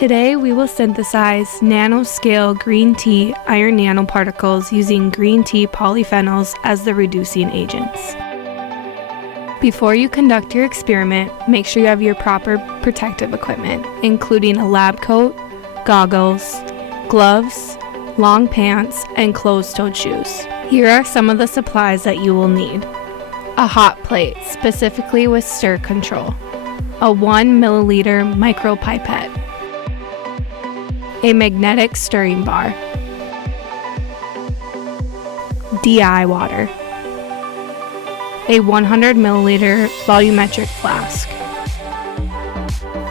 Today we will synthesize nanoscale green tea iron nanoparticles using green tea polyphenols as the reducing agents. Before you conduct your experiment, make sure you have your proper protective equipment, including a lab coat, goggles, gloves, long pants, and closed-toed shoes. Here are some of the supplies that you will need. A hot plate, specifically with stir control. A 1 milliliter micropipette. A magnetic stirring bar. DI water. A 100 milliliter volumetric flask.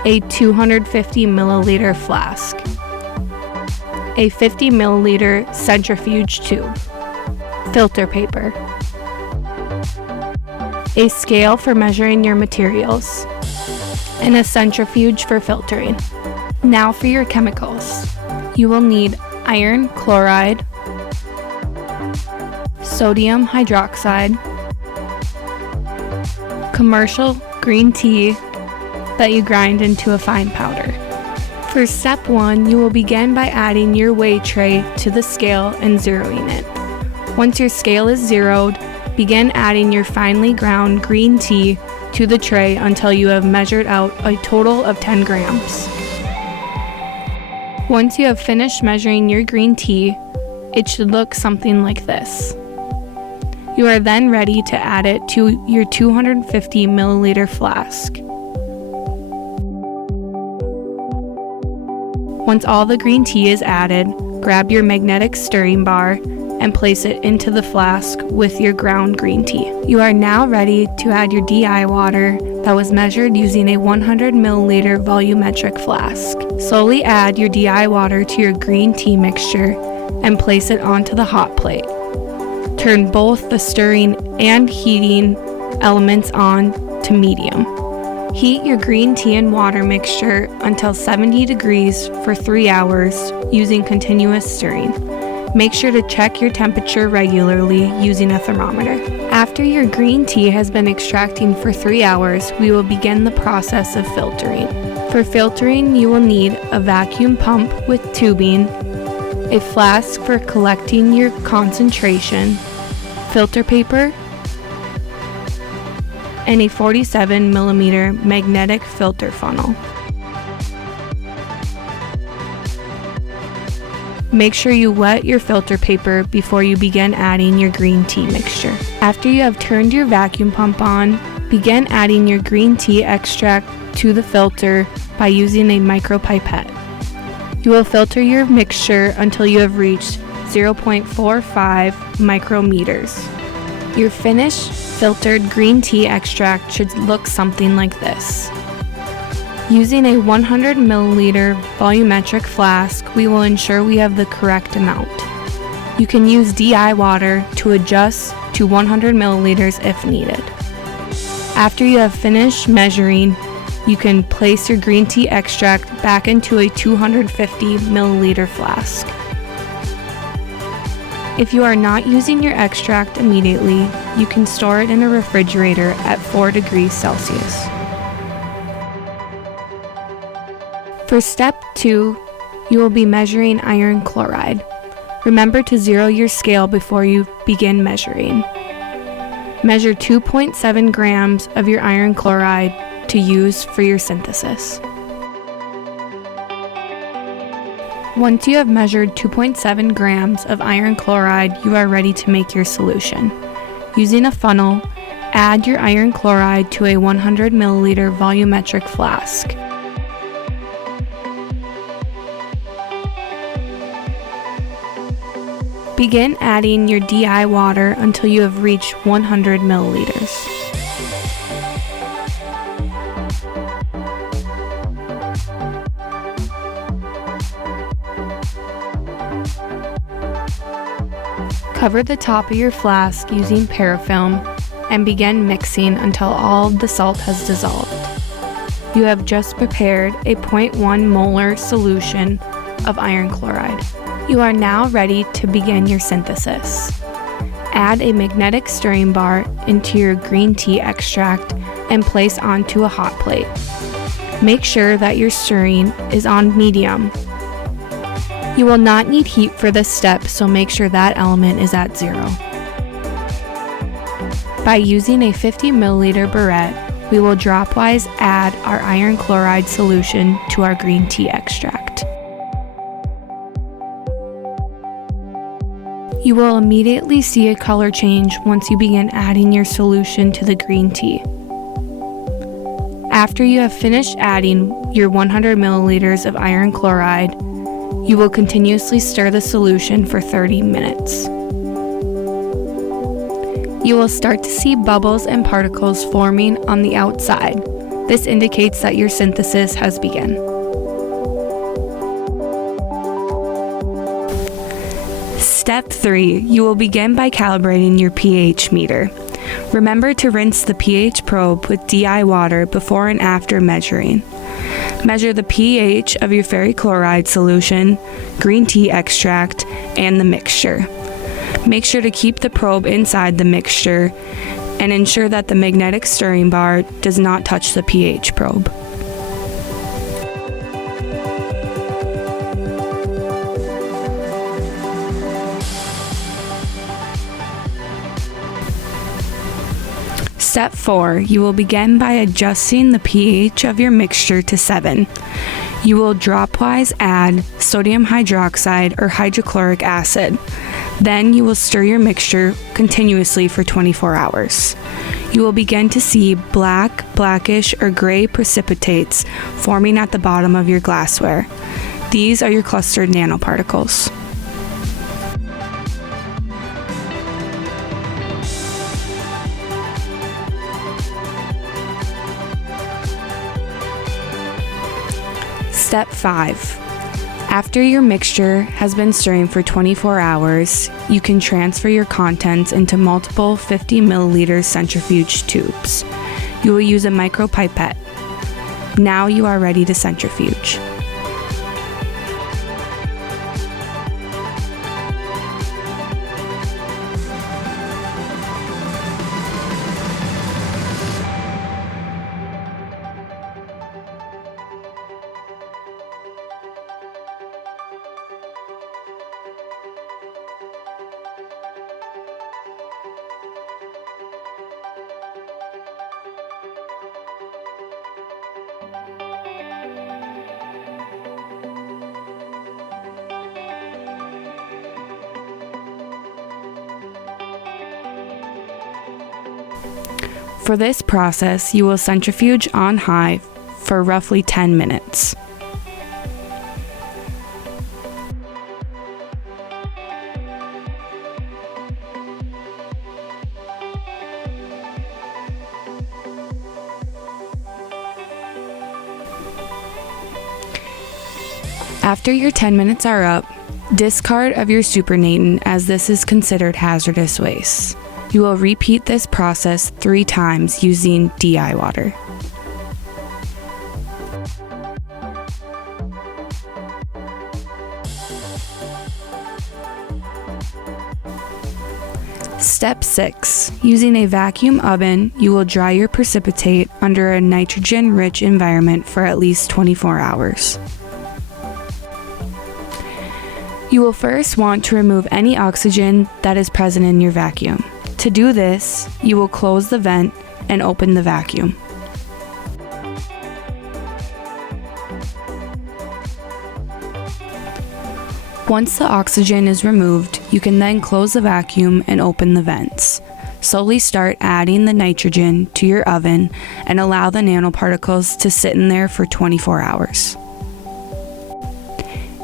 A 250 milliliter flask. A 50 milliliter centrifuge tube. Filter paper. A scale for measuring your materials. And a centrifuge for filtering. Now for your chemicals. You will need iron chloride, sodium hydroxide, commercial green tea that you grind into a fine powder. For step 1, you will begin by adding your weigh tray to the scale and zeroing it. Once your scale is zeroed, begin adding your finely ground green tea to the tray until you have measured out a total of 10 grams. Once you have finished measuring your green tea, it should look something like this. You are then ready to add it to your 250 milliliter flask. Once all the green tea is added, grab your magnetic stirring bar and place it into the flask with your ground green tea. You are now ready to add your DI water that was measured using a 100 milliliter volumetric flask. Slowly add your DI water to your green tea mixture and place it onto the hot plate. Turn both the stirring and heating elements on to medium. Heat your green tea and water mixture until 70 degrees for 3 hours using continuous stirring. Make sure to check your temperature regularly using a thermometer. After your green tea has been extracting for 3 hours, we will begin the process of filtering. For filtering, you will need a vacuum pump with tubing, a flask for collecting your concentration, filter paper, and a 47 millimeter magnetic filter funnel. Make sure you wet your filter paper before you begin adding your green tea mixture. After you have turned your vacuum pump on, begin adding your green tea extract to the filter by using a micropipette. You will filter your mixture until you have reached 0.45 micrometers. Your finished filtered green tea extract should look something like this. Using a 100 milliliter volumetric flask, we will ensure we have the correct amount. You can use DI water to adjust to 100 milliliters if needed. After you have finished measuring, you can place your green tea extract back into a 250 milliliter flask. If you are not using your extract immediately, you can store it in a refrigerator at 4 degrees Celsius. For step 2, you will be measuring iron chloride. Remember to zero your scale before you begin measuring. Measure 2.7 grams of your iron chloride to use for your synthesis. Once you have measured 2.7 grams of iron chloride, you are ready to make your solution. Using a funnel, add your iron chloride to a 100 milliliter volumetric flask. Begin adding your DI water until you have reached 100 milliliters. Cover the top of your flask using parafilm and begin mixing until all the salt has dissolved. You have just prepared a 0.1 molar solution of iron chloride. You are now ready to begin your synthesis. Add a magnetic stirring bar into your green tea extract and place onto a hot plate. Make sure that your stirring is on medium. You will not need heat for this step, so make sure that element is at 0. By using a 50 milliliter burette, we will dropwise add our iron chloride solution to our green tea extract. You will immediately see a color change once you begin adding your solution to the green tea. After you have finished adding your 100 milliliters of iron chloride, you will continuously stir the solution for 30 minutes. You will start to see bubbles and particles forming on the outside. This indicates that your synthesis has begun. Step 3. You will begin by calibrating your pH meter. Remember to rinse the pH probe with DI water before and after measuring. Measure the pH of your ferrichloride solution, green tea extract, and the mixture. Make sure to keep the probe inside the mixture and ensure that the magnetic stirring bar does not touch the pH probe. Step 4. You will begin by adjusting the pH of your mixture to 7. You will dropwise add sodium hydroxide or hydrochloric acid. Then you will stir your mixture continuously for 24 hours. You will begin to see black, blackish, or gray precipitates forming at the bottom of your glassware. These are your clustered nanoparticles. Step 5. After your mixture has been stirring for 24 hours, you can transfer your contents into multiple 50 milliliter centrifuge tubes. You will use a micropipette. Now you are ready to centrifuge. For this process, you will centrifuge on high for roughly 10 minutes. After your 10 minutes are up, discard of your supernatant as this is considered hazardous waste. You will repeat this process 3 times using DI water. Step 6. Using a vacuum oven, you will dry your precipitate under a nitrogen-rich environment for at least 24 hours. You will first want to remove any oxygen that is present in your vacuum. To do this, you will close the vent and open the vacuum. Once the oxygen is removed, you can then close the vacuum and open the vents. Slowly start adding the nitrogen to your oven and allow the nanoparticles to sit in there for 24 hours.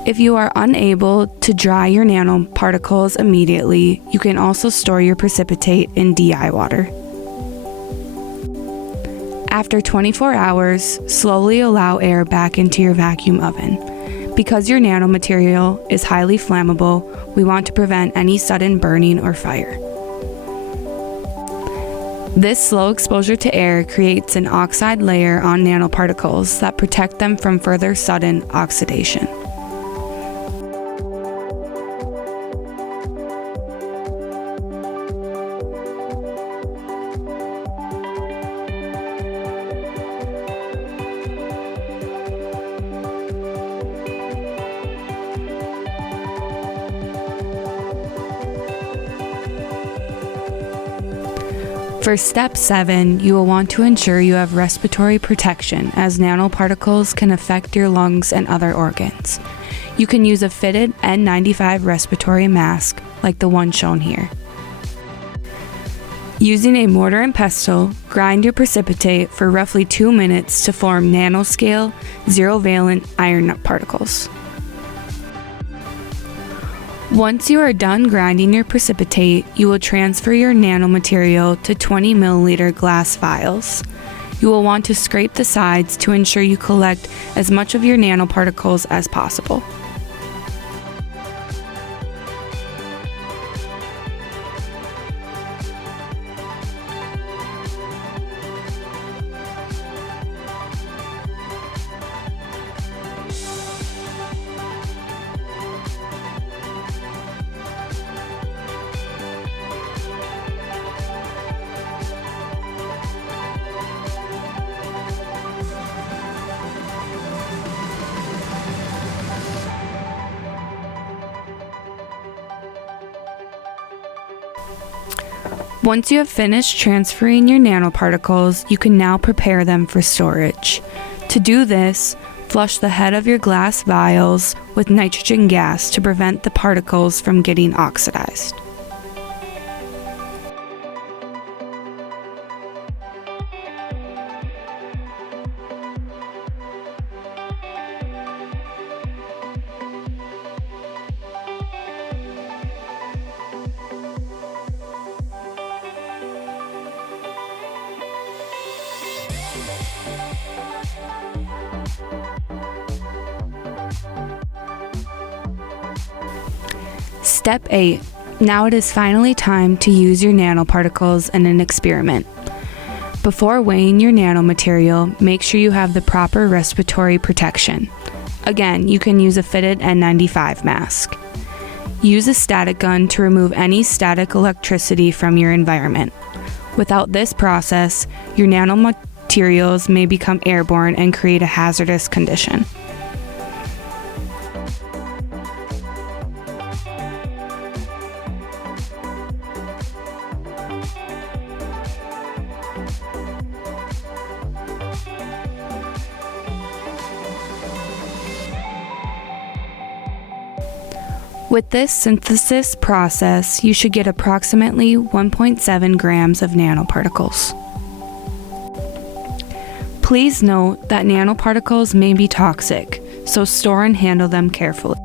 If you are unable to dry your nanoparticles immediately, you can also store your precipitate in DI water. After 24 hours, slowly allow air back into your vacuum oven. Because your nanomaterial is highly flammable, we want to prevent any sudden burning or fire. This slow exposure to air creates an oxide layer on nanoparticles that protect them from further sudden oxidation. For step 7, you will want to ensure you have respiratory protection, as nanoparticles can affect your lungs and other organs. You can use a fitted N95 respiratory mask like the one shown here. Using a mortar and pestle, grind your precipitate for roughly 2 minutes to form nanoscale, zero-valent iron particles. Once you are done grinding your precipitate, you will transfer your nanomaterial to 20 milliliter glass vials. You will want to scrape the sides to ensure you collect as much of your nanoparticles as possible. Once you have finished transferring your nanoparticles, you can now prepare them for storage. To do this, flush the head of your glass vials with nitrogen gas to prevent the particles from getting oxidized. Step 8. Now it is finally time to use your nanoparticles in an experiment. Before weighing your nanomaterial, make sure you have the proper respiratory protection. Again, you can use a fitted N95 mask. Use a static gun to remove any static electricity from your environment. Without this process, your nanomaterials may become airborne and create a hazardous condition. With this synthesis process, you should get approximately 1.7 grams of nanoparticles. Please note that nanoparticles may be toxic, so store and handle them carefully.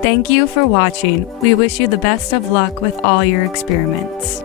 Thank you for watching. We wish you the best of luck with all your experiments.